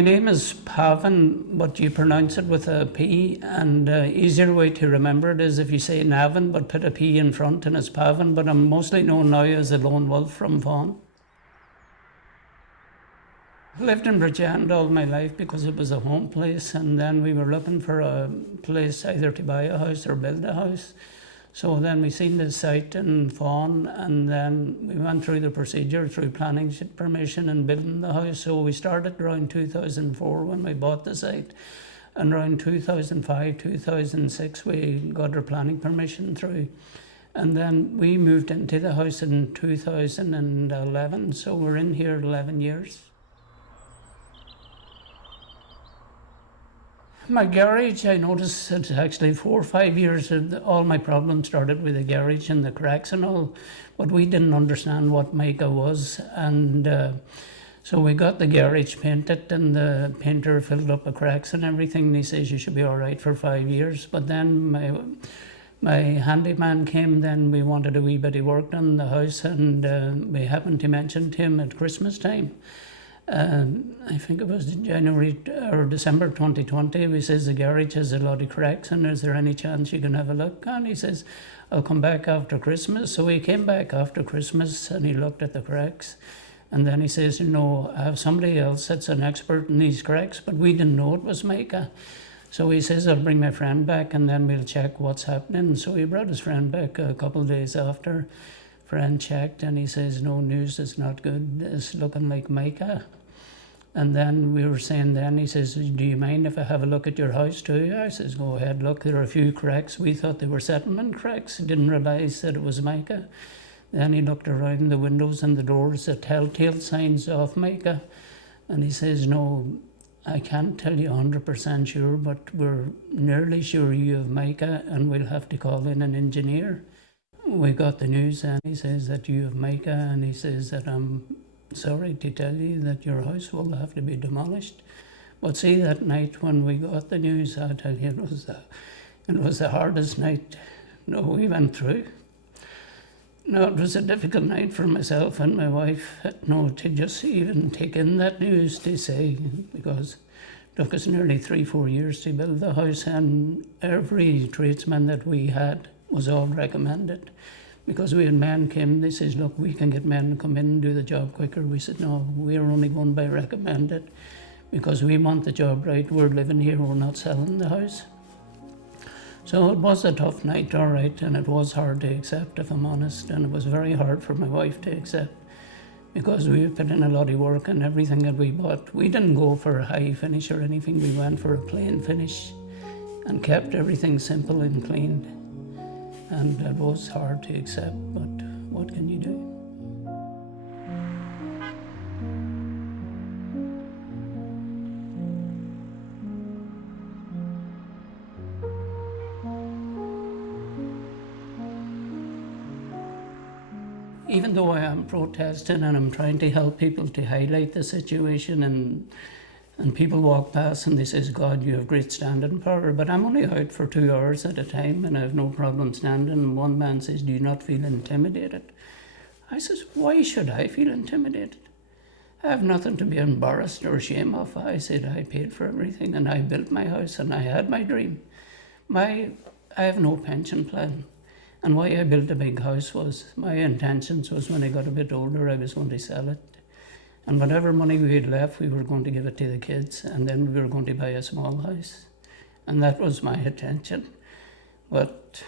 My name is Pavan, but you pronounce it with a P, and easier way to remember it is if you say Navan, but put a P in front and it's Pavan, but I'm mostly known now as the Lone Wolf from Vaughan. I lived in Bridgend all my life because it was a home place, and then we were looking for a place either to buy a house or build a house. So then we seen this site in Vaughan, and then we went through the procedure through planning permission and building the house. So we started around 2004 when we bought the site, and around 2005, 2006 we got our planning permission through. And then we moved into the house in 2011, so we're in here 11 years. My garage, I noticed it's actually 4 or 5 years, all my problems started with the garage and the cracks and all, but we didn't understand what Mica was, and so we got the garage painted, and the painter filled up the cracks and everything, and he says you should be all right for 5 years. But then my handyman came, then we wanted a wee bit of work done in the house, and we happened to mention to him at Christmas time. I think it was January or December 2020, we says the garage has a lot of cracks, and is there any chance you can have a look? And he says, I'll come back after Christmas. So he came back after Christmas and he looked at the cracks, and then he says, you know, I have somebody else that's an expert in these cracks, but we didn't know it was Mica. So he says, I'll bring my friend back and then we'll check what's happening. So he brought his friend back a couple of days after. Friend checked and he says, no news, it's not good, it's looking like Mica. And then we were saying then, he says, do you mind if I have a look at your house too? I says, go ahead, look, there are a few cracks. We thought they were settlement cracks, didn't realise that it was Mica. Then he looked around the windows and the doors, the telltale signs of Mica. And he says, no, I can't tell you 100% sure, but we're nearly sure you have Mica and we'll have to call in an engineer. We got the news and he says that you have Mica, and he says that I'm sorry to tell you that your house will have to be demolished. But see, that night when we got the news, I tell you, it was the hardest night we went through. No, it was a difficult night for myself and my wife, to just even take in that news, to say, because it took us nearly 3-4 years to build the house, and every tradesman that we had was all recommended. Because we had men came, they says, look, we can get men to come in and do the job quicker. We said, no, we're only going by recommended because we want the job right. We're living here, we're not selling the house. So it was a tough night, all right, and it was hard to accept, if I'm honest, and it was very hard for my wife to accept because we put in a lot of work and everything that we bought. We didn't go for a high finish or anything. We went for a plain finish and kept everything simple and clean. And it was hard to accept, but what can you do? Even though I am protesting and I'm trying to help people to highlight the situation, and people walk past and they says, God, you have great standing power, but I'm only out for 2 hours at a time and I have no problem standing. And one man says, do you not feel intimidated? I says, why should I feel intimidated? I have nothing to be embarrassed or ashamed of. I said, I paid for everything and I built my house and I had my dream. I have no pension plan. And why I built a big house was, my intentions was when I got a bit older, I was going to sell it. And whatever money we had left, we were going to give it to the kids, and then we were going to buy a small house. And that was my intention. But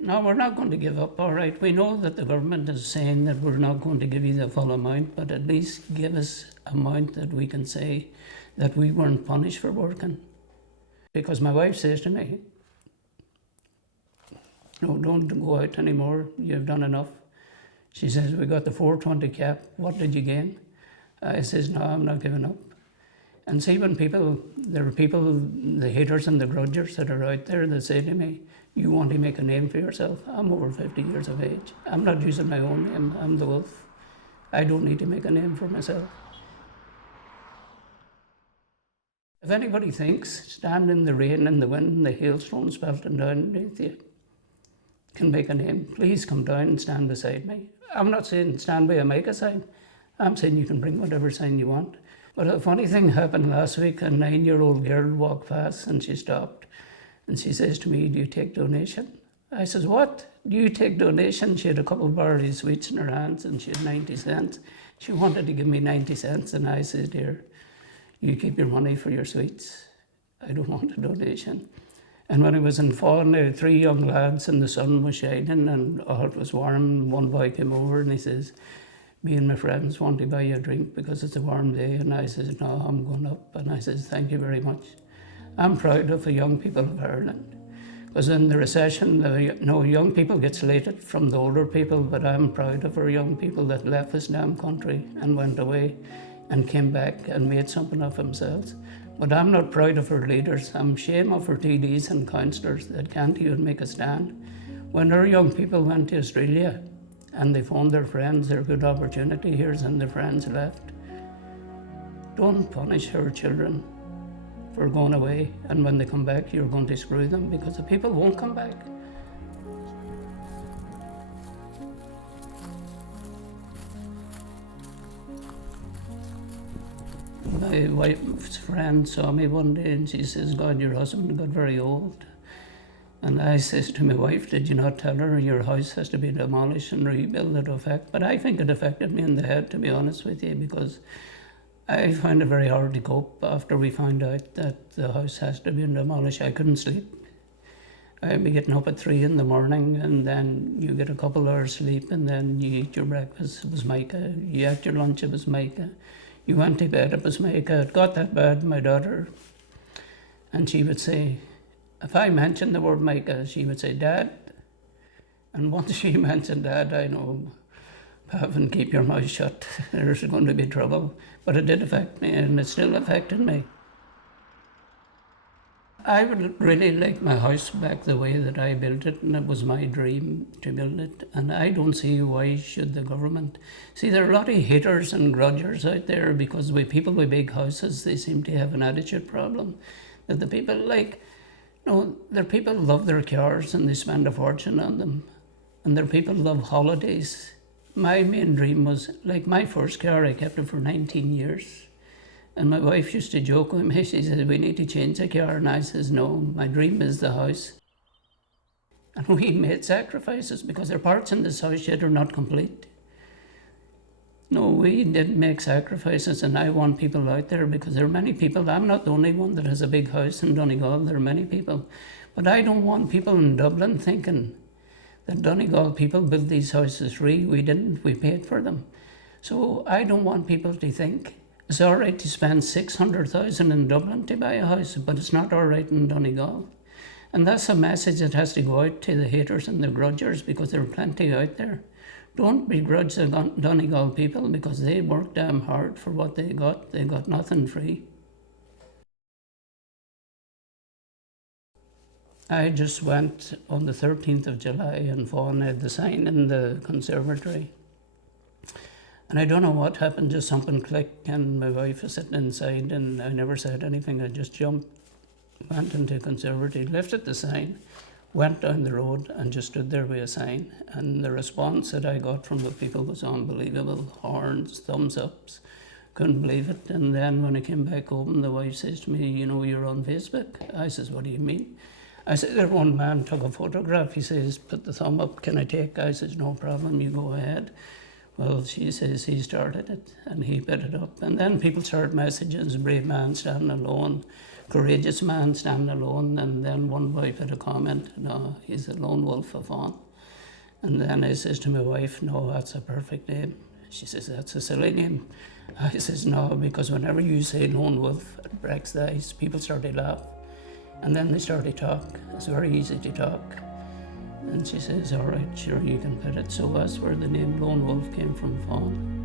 no, we're not going to give up, all right. We know that the government is saying that we're not going to give you the full amount, but at least give us an amount that we can say that we weren't punished for working. Because my wife says to me, no, don't go out anymore, you've done enough. She says, we got the 420 cap, what did you gain? I says, no, I'm not giving up. And see, when there are people, the haters and the grudgers that are out there that say to me, you want to make a name for yourself. I'm over 50 years of age. I'm not using my own name, I'm the wolf. I don't need to make a name for myself. If anybody thinks, stand in the rain and the wind and the hailstones pelting down underneath you, can make a name, please come down and stand beside me. I'm not saying stand by a Mica sign. I'm saying you can bring whatever sign you want. But a funny thing happened last week. A 9-year-old girl walked past and she stopped. And she says to me, "Do you take donation?" I says, "What? Do you take donation?" She had a couple of barley sweets in her hands and she had 90 cents. She wanted to give me 90 cents and I said, "Dear, you keep your money for your sweets. I don't want a donation." And when I was in Fawn, there were 3 young lads and the sun was shining and oh, it was warm. One boy came over and he says, "Me and my friends want to buy you a drink because it's a warm day." And I says, "No, I'm going up." And I says, "Thank you very much." I'm proud of the young people of Ireland. Because in the recession, young people get slated from the older people, but I'm proud of our young people that left this damn country and went away and came back and made something of themselves. But I'm not proud of our leaders. I'm ashamed of our TDs and councillors that can't even make a stand. When our young people went to Australia and they found their friends, their good opportunity here, and their friends left. Don't punish our children for going away, and when they come back, you're going to screw them because the people won't come back. My wife's friend saw me one day and she says, "God, your husband got very old." And I says to my wife, "Did you not tell her your house has to be demolished and rebuilt to effect?" But I think it affected me in the head, to be honest with you, because I find it very hard to cope after we find out that the house has to be demolished. I couldn't sleep. I'd be getting up at 3 in the morning and then you get a couple hours sleep and then you eat your breakfast, it was Mica. You ate your lunch, it was Mica. You went to bed, it was Mica. It got that bad, my daughter. And she would say, if I mentioned the word Mica, she would say, "Dad." And once she mentioned Dad, I know, Pavan, keep your mouth shut. There's going to be trouble. But it did affect me and it still affected me. I would really like my house back the way that I built it, and it was my dream to build it. And I don't see why should the government. See, there are a lot of haters and grudgers out there because with people with big houses, they seem to have an attitude problem. That the people their people love their cars and they spend a fortune on them. And their people love holidays. My main dream was, like my first car, I kept it for 19 years. And my wife used to joke with me, she said, "We need to change the car." And I says, "No, my dream is the house." And we made sacrifices because there are parts in this house yet are not complete. No, we didn't make sacrifices, and I want people out there because there are many people. I'm not the only one that has a big house in Donegal, there are many people. But I don't want people in Dublin thinking that Donegal people built these houses free. We didn't, we paid for them. So I don't want people to think it's all right to spend 600,000 in Dublin to buy a house, but it's not all right in Donegal. And that's a message that has to go out to the haters and the grudgers because there are plenty out there. Don't begrudge the Donegal people because they worked damn hard for what they got. They got nothing free. I just went on the 13th of July and Vaughan had the sign in the conservatory. And I don't know what happened, just something clicked and my wife was sitting inside and I never said anything. I just jumped, went into the conservatory, lifted the sign, went down the road and just stood there with a sign. And the response that I got from the people was unbelievable. Horns, thumbs ups, couldn't believe it. And then when I came back home, the wife says to me, "You know, you're on Facebook." I says, "What do you mean?" I said, "There one man took a photograph." He says, "Put the thumb up, can I take?" I says, "No problem, you go ahead." Well, she says he started it and he put it up. And then people started messages, "Brave man standing alone, courageous man standing alone." And then one boy put a comment, "No, he's a lone wolf of on." And then I says to my wife, "No, that's a perfect name." She says, "That's a silly name." I says, "No, because whenever you say lone wolf, it breaks the ice." People start to laugh. And then they start to talk. It's very easy to talk. And she says, "All right, sure, you can put it." So that's where the name Lone Wolf came from, Fawn.